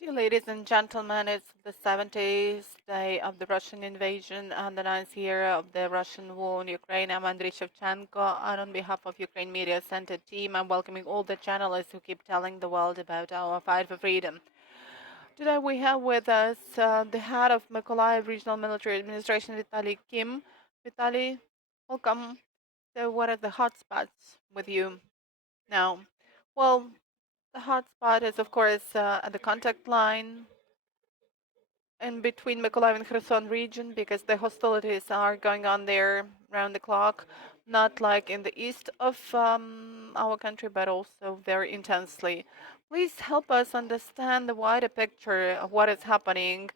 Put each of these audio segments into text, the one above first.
Dear ladies and gentlemen, it's the 70th day of the Russian invasion and the 9th year of the Russian war in Ukraine. I'm Andriy Shevchenko, and on behalf of Ukraine Media Center team, I'm welcoming all the journalists who keep telling the world about our fight for freedom. Today we have with us the head of Mykolaiv Regional Military Administration, Vitaliy Kim. Vitaliy, welcome. So what are the hotspots with you now? Well, the hotspot is, of course, at the contact line in between Mykolaiv and Kherson region because the hostilities are going on there round the clock, not like in the east of our country, but also very intensely. Please help us understand the wider picture of what is happening.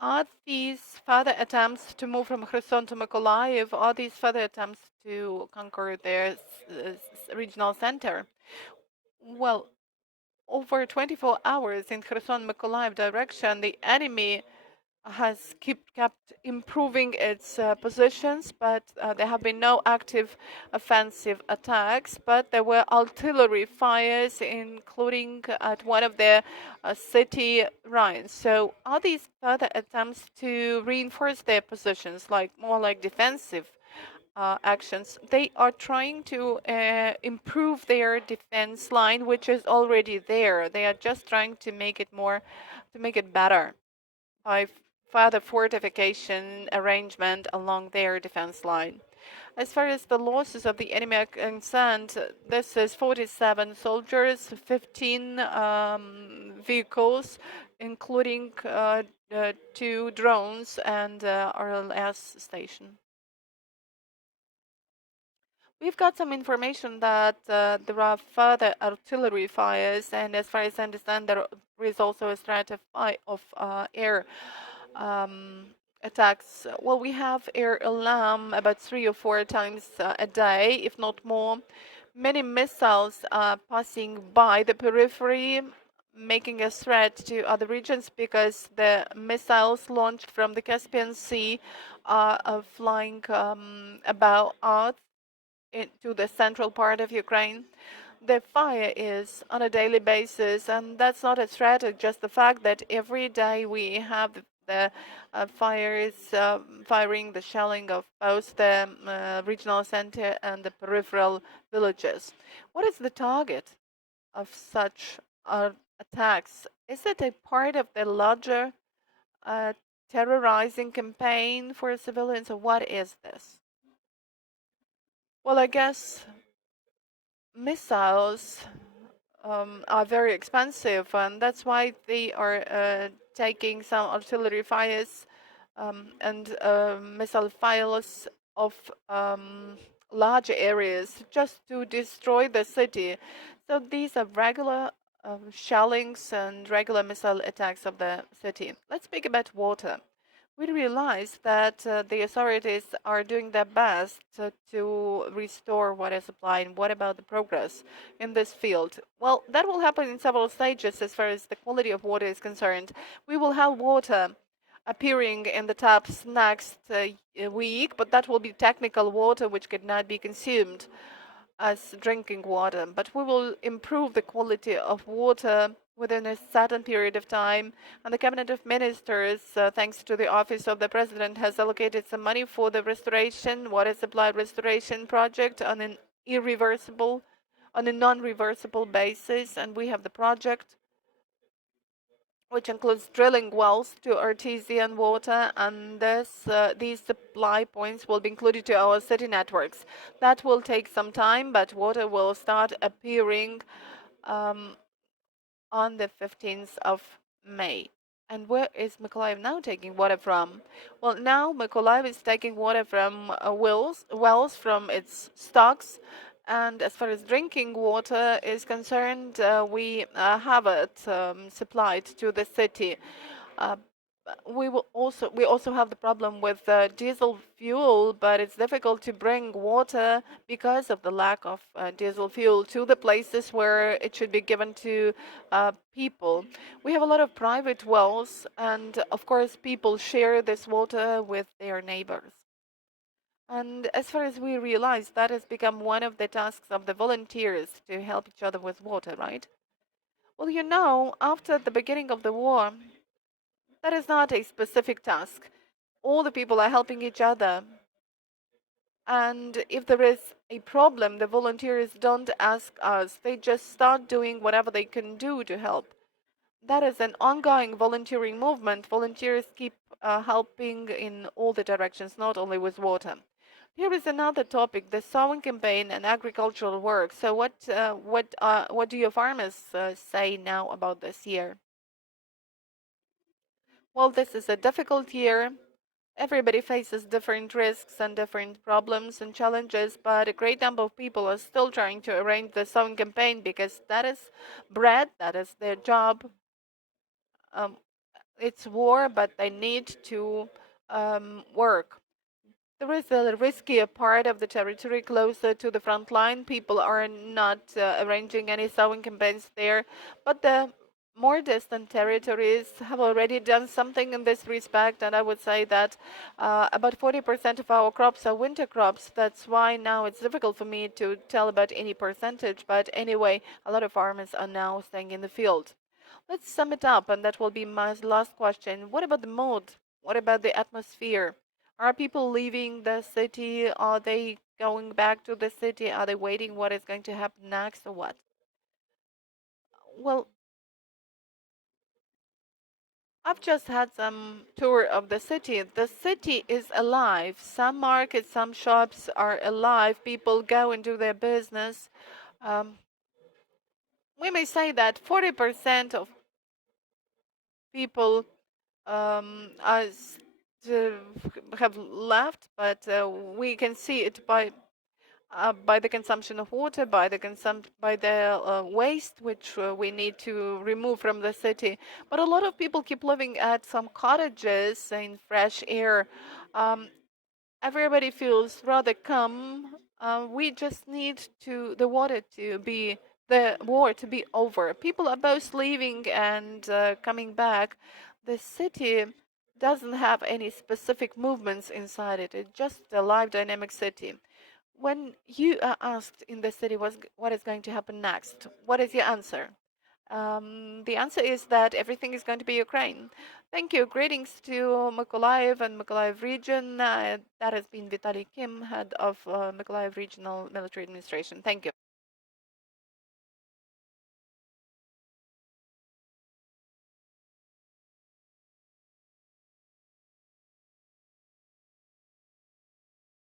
Are these further attempts to move from Kherson to Mykolaiv? Are these further attempts to conquer their regional center? Well, over 24 hours in Kherson Mykolaiv direction, the enemy has kept improving its positions, but there have been no active offensive attacks. But there were artillery fires, including at one of the city lines. So, are these further attempts to reinforce their positions, like more like defensive actions? They are trying to improve their defense line, which is already there. They are just trying to make it better by further fortification arrangement along their defense line. As far as the losses of the enemy are concerned, this is 47 soldiers, 15 vehicles, including 2 drones and RLS station. We've got some information that there are further artillery fires, and as far as I understand, there is also a threat of air attacks. Well, we have air alarm about 3 or 4 times a day, if not more. Many missiles are passing by the periphery, making a threat to other regions because the missiles launched from the Caspian Sea are flying above Earth into the central part of Ukraine. The fire is on a daily basis, and that's not a threat, it's just the fact that every day we have the fires firing, the shelling of both the regional center and the peripheral villages. What is the target of such attacks? Is it a part of the larger terrorizing campaign for civilians, or what is this? Well, I guess missiles are very expensive, and that's why they are taking some artillery fires and missile fires of large areas just to destroy the city. So these are regular shellings and regular missile attacks of the city. Let's speak about water. We realize that the authorities are doing their best to restore water supply. And what about the progress in this field? Well, that will happen in several stages as far as the quality of water is concerned. We will have water appearing in the taps next week, but that will be technical water which could not be consumed as drinking water. But we will improve the quality of water within a certain period of time. And the Cabinet of Ministers, thanks to the Office of the President, has allocated some money for the restoration, water supply restoration project on a non-reversible basis. And we have the project which includes drilling wells to artesian water, and these supply points will be included to our city networks. That will take some time, but water will start appearing on the 15th of May. And where is Mykolaiv now taking water from? Well, now Mykolaiv is taking water from wells from its stocks. And as far as drinking water is concerned, we have it supplied to the city. Uh, we also have the problem with diesel fuel, but it's difficult to bring water because of the lack of diesel fuel to the places where it should be given to people. We have a lot of private wells, and of course, people share this water with their neighbors. And as far as we realize, that has become one of the tasks of the volunteers to help each other with water, right? Well, you know, after the beginning of the war, that is not a specific task. All the people are helping each other. And if there is a problem, the volunteers don't ask us. They just start doing whatever they can do to help. That is an ongoing volunteering movement. Volunteers keep helping in all the directions, not only with water. Here is another topic: the sowing campaign and agricultural work. So, what do your farmers say now about this year? Well, this is a difficult year. Everybody faces different risks and different problems and challenges, but a great number of people are still trying to arrange the sowing campaign because that is bread, that is their job. Um, it's war, but they need to work. There is a riskier part of the territory closer to the front line. People are not arranging any sowing campaigns there, but the more distant territories have already done something in this respect, and I would say that about 40% of our crops are winter crops. That's why now it's difficult for me to tell about any percentage, but anyway, a lot of farmers are now staying in the field. Let's sum it up, and that will be my last question. What about the mood? What about the atmosphere? Are people leaving the city? Are they going back to the city? Are they waiting what is going to happen next or what? Well, I've just had some tour of the city. The city is alive. Some markets, some shops are alive. People go and do their business. Um, we may say that 40% of people as have left, but we can see it by the consumption of water, by the waste which we need to remove from the city. But a lot of people keep living at some cottages in fresh air. Um, Everybody feels rather calm. We just need the war to be over. People are both leaving and coming back. The city doesn't have any specific movements inside it. It's just a live, dynamic city. When you are asked in the city what is going to happen next, what is your answer? The answer is that everything is going to be Ukraine. Thank you. Greetings to Mykolaiv and Mykolaiv region. That has been Vitaliy Kim, head of Mykolaiv Regional Military Administration. Thank you.